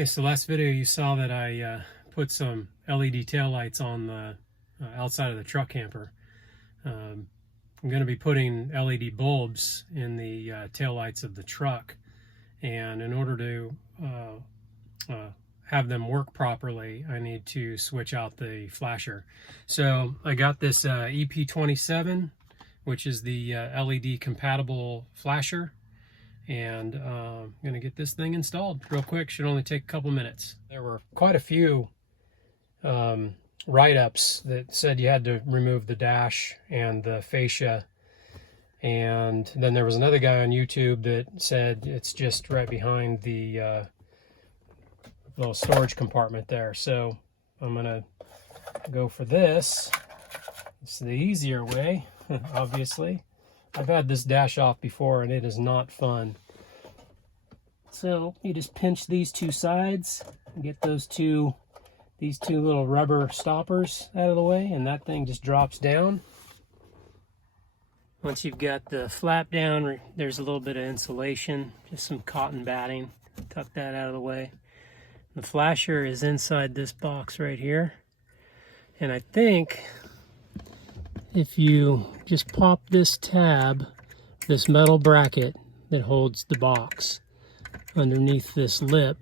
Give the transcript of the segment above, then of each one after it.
Okay, so last video you saw that I put some LED taillights on the outside of the truck camper. I'm going to be putting LED bulbs in the taillights of the truck, and in order to have them work properly, I need to switch out the flasher. So I got this EP27, which is the LED compatible flasher, and I'm going to get this thing installed real quick. Should only take a couple minutes. There were quite a few write-ups that said you had to remove the dash and the fascia, and then there was another guy on YouTube that said it's just right behind the little storage compartment there. So I'm gonna go for this. It's the easier way, obviously. I've had this dash off before and it is not fun. So you just pinch these two sides and get these two little rubber stoppers out of the way, and that thing just drops down. Once you've got the flap down, there's a little bit of insulation, just some cotton batting. Tuck that out of the way. The flasher is inside this box right here. And I think if you just pop this tab, this metal bracket that holds the box underneath this lip,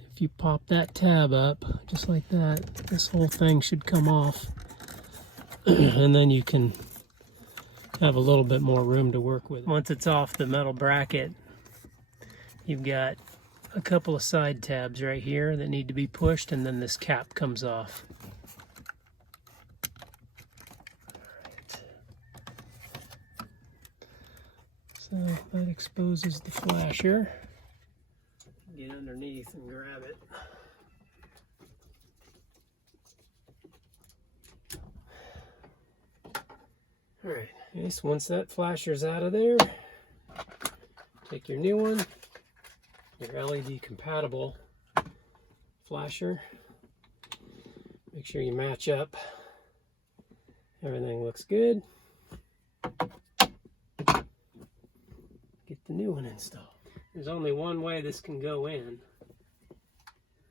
if you pop that tab up just like that, this whole thing should come off. And then you can have a little bit more room to work with. Once it's off the metal bracket, you've got a couple of side tabs right here that need to be pushed, and then this cap comes off. So that exposes the flasher. Get underneath and grab it. All right, okay, so once that flasher's out of there, take your new one, your LED compatible flasher. Make sure you match up. Everything looks good. Get the new one installed. There's only one way this can go in.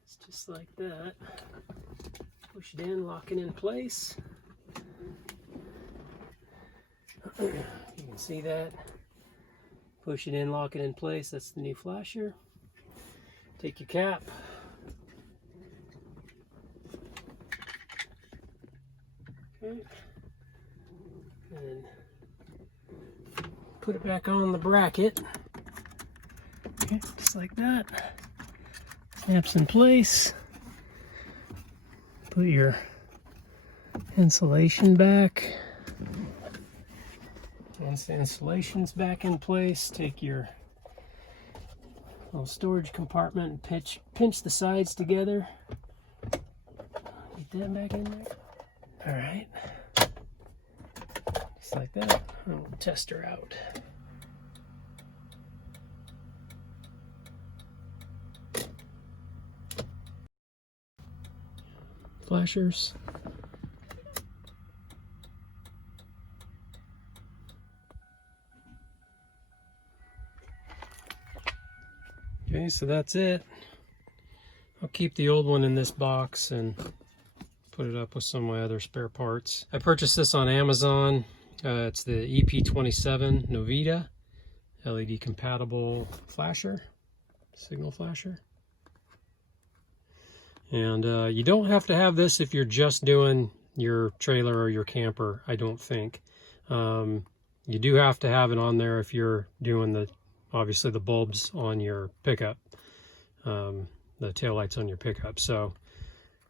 It's just like that. Push it in, lock it in place. You can see that. Push it in, lock it in place. That's the new flasher. Take your cap. Okay. And put it back on the bracket. Okay, just like that. Snaps in place. Put your insulation back. Once the insulation's back in place, take your little storage compartment and pinch the sides together. Get that back in there. All right. Just like that. And we'll test her out. Flashers. Okay, so that's it. I'll keep the old one in this box and put it up with some of my other spare parts. I purchased this on Amazon. It's the EP27 Novita LED compatible flasher, signal flasher. And you don't have to have this if you're just doing your trailer or your camper, I don't think. You do have to have it on there if you're doing obviously the bulbs on your pickup, the taillights on your pickup, so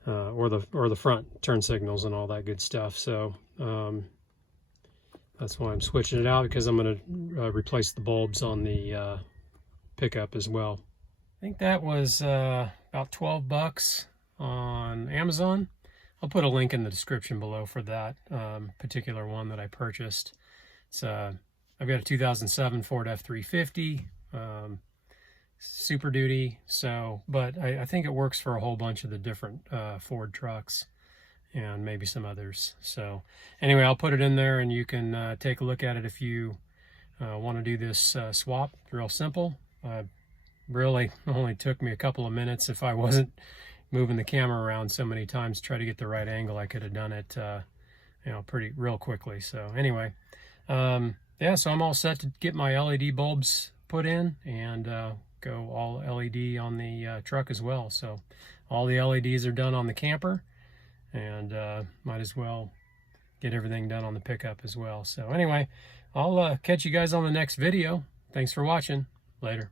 or the front turn signals and all that good stuff. So that's why I'm switching it out, because I'm going to replace the bulbs on the pickup as well. I think that was about 12 bucks on Amazon. I'll put a link in the description below for that particular one that I purchased. It's I've got a 2007 Ford F-350 Superduty, but I think it works for a whole bunch of the different Ford trucks and maybe some others. So anyway, I'll put it in there and you can take a look at it if you want to do this swap. It's real simple. really only took me a couple of minutes. If I wasn't moving the camera around so many times to try to get the right angle, I could have done it, pretty real quickly. So anyway, yeah, so I'm all set to get my LED bulbs put in and go all LED on the truck as well. So all the LEDs are done on the camper, and might as well get everything done on the pickup as well. So anyway, I'll catch you guys on the next video. Thanks for watching. Later.